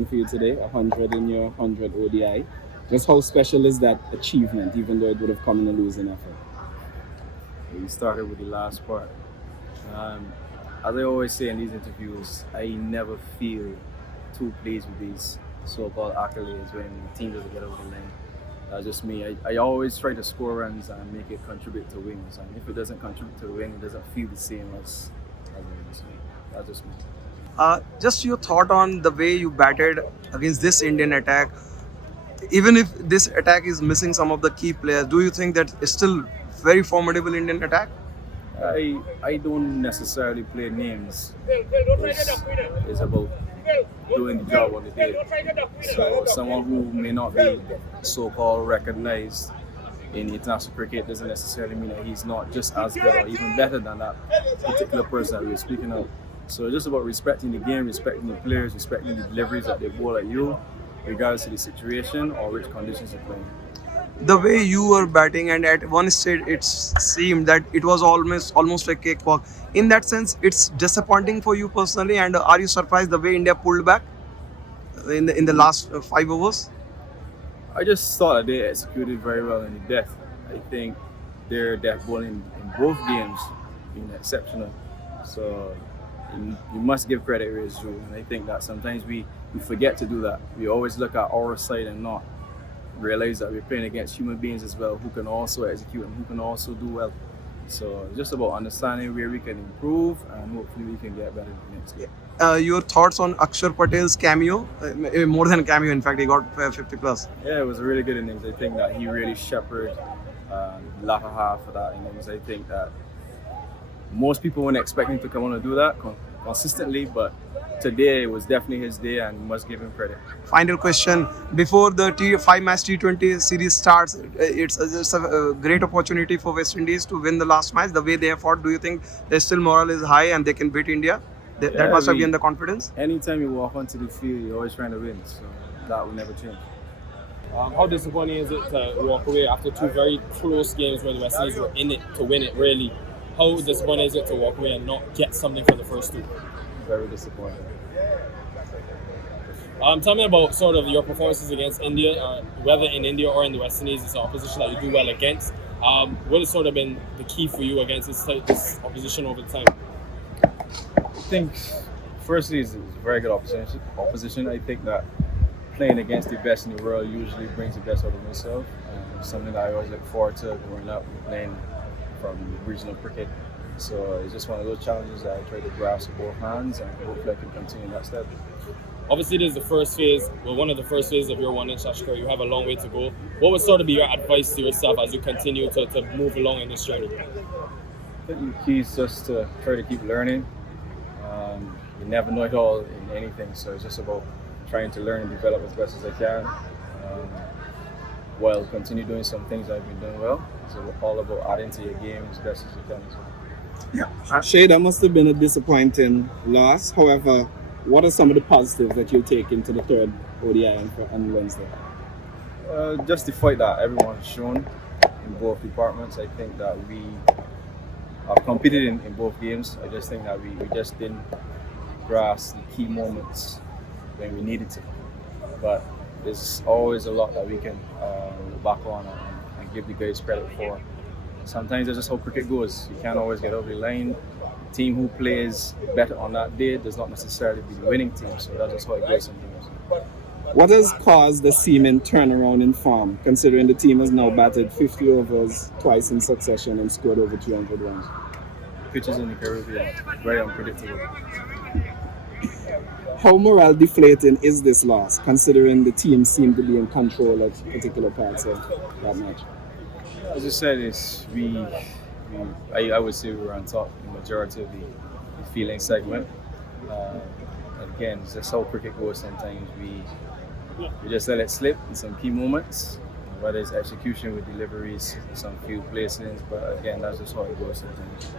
milestone for you today, 100 in your 100 ODI. Just how special is that achievement, even though it would have come in a losing effort? We started with the last part. Um, as I always say in these interviews, I never feel too pleased with these so-called accolades when the team doesn't get over the line. That's just me. I always try to score runs and make it contribute to wins. And if it doesn't contribute to the win, it doesn't feel the same as it is. That's just me. Just your thought on the way you batted against this Indian attack. Even if this attack is missing some of the key players, do you think that it's still very formidable Indian attack? I don't necessarily play names. It's about doing the job on the day. So someone who may not be so-called recognized in international cricket doesn't necessarily mean that he's not just as good or even better than that particular person that we're speaking of. So it's just about respecting the game, respecting the players, respecting the deliveries that they bowl at you, regardless of the situation or which conditions you're playing. The way you were batting, and at one stage it seemed that it was almost a cakewalk. In that sense, it's disappointing for you personally. And are you surprised the way India pulled back in the last 5 overs? I just thought that they executed very well in the death. I think their death bowling in both games been exceptional. So you must give credit where it's due. And I think that sometimes we forget to do that. We always look at our side and not realize that we're playing against human beings as well who can also execute and who can also do well. So it's just about understanding where we can improve and hopefully we can get better next game. Your thoughts on Axar Patel's cameo? More than a cameo, in fact, he got 50 plus. Yeah, it was a really good innings. I think that he really shepherded the latter half of that innings. I think that most people weren't expecting him to come on and do that consistently, but today was definitely his day and must give him credit. Final question: before the 5-match T20 series starts, it's a great opportunity for West Indies to win the last match. The way they have fought, do you think their still morale is high and they can beat India? That must have been the confidence. Anytime you walk onto the field, you're always trying to win, so that will never change. How disappointing is it to walk away after two very close games where the West Indies were in it to win it, really? How disappointing is it to walk away and not get something for the first two? Very disappointing. Tell me about sort of your performances against India, whether in India or in the West Indies. It's an opposition that you do well against. What has sort of been the key for you against this opposition over time? I think, firstly, it's a very good opposition. I think that playing against the best in the world usually brings the best out of myself. Something that I always look forward to growing up playing from regional cricket. So it's just one of those challenges that I try to grasp with both hands and hopefully I can continue that step. Obviously, this is the first phase, one of the first phases of your one international career. You have a long way to go. What would sort of be your advice to yourself as you continue to move along in this journey? I think the key is just to try to keep learning. You never know it all in anything, so it's just about trying to learn and develop as best as I can, while continue doing some things I've been doing well. So all about adding to your game as best as you can as well. Yeah. Shai, that must have been a disappointing loss. However, what are some of the positives that you'll take into the third ODI on Wednesday? Just the fight that everyone has shown in both departments. I think that we have competed in both games. I just think that we just didn't grasp the key moments when we needed to. But there's always a lot that we can look back on and give the guys credit for. Sometimes that's just how cricket goes. You can't always get over the line. The team who plays better on that day does not necessarily be the winning team. So that's just how it goes sometimes. What has caused the seeming turnaround in form, considering the team has now batted 50 overs twice in succession and scored over 200 runs? Pitches in the Caribbean, very unpredictable. How morale deflating is this loss, considering the team seemed to be in control at particular parts of that match? As I said, I would say we were on top in the majority of the feeling segment. Again, it's just how cricket goes sometimes. We just let it slip in some key moments, whether it's execution with deliveries, some few placements, but again, that's just how it goes sometimes.